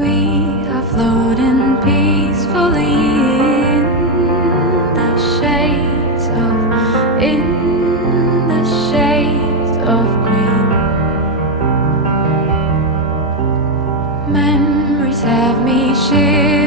We are floating peacefully in the shades of green. Memories have me shivering.